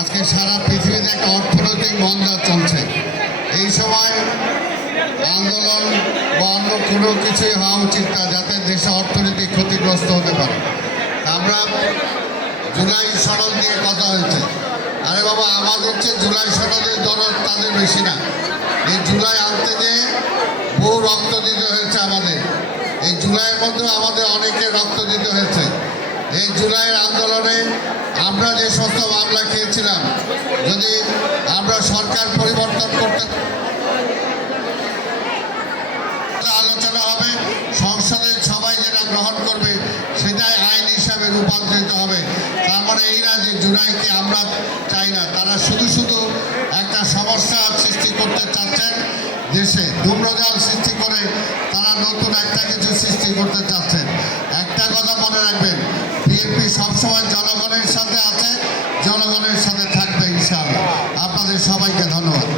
আজকে সারা পৃথিবীতে একটা অর্থনৈতিক মন্দা চলছে। এই সময় আন্দোলন বা অন্য কোনো কিছুই হওয়া উচিত না, যাতে দেশে অর্থনৈতিক ক্ষতিগ্রস্ত হতে পারে। আমরা জুলাই সনদ নিয়ে কথা হয়েছে। আরে বাবা, আমাদের চেয়ে জুলাই সনদের দরদ তাদের বেশি না। এই জুলাই আনতে গিয়ে বহু রক্ত দিতে হয়েছে আমাদের। এই জুলাইয়ের মধ্যে আমাদের অনেকে রক্ত দিতে হয়েছে। এই জুলাইয়ের আন্দোলনে আমরা যে সমস্ত মামলা খেয়েছিলাম, যদি আমরা সরকার পরিবর্তন করতে, আলোচনা হবে, সংসদে সবাই যেটা গ্রহণ করবে সেটাই আইন হিসাবে রূপান্তরিত হবে। তার মানে এই না যে জুলাইকে আমরা চাই না। তারা শুধু শুধু একটা সমস্যা সৃষ্টি করতে চাচ্ছেন, দেশে ধূম্রজাল সৃষ্টি করে তারা নতুন একটা কিছু সৃষ্টি করতে চাচ্ছেন। একটা কথা মনে রাখবেন, বিএনপি সবসময় জনগণের সাথে আছে, জনগণের সাথে থাকবে ইনশাআল্লাহ। আপনাদের সবাইকে ধন্যবাদ।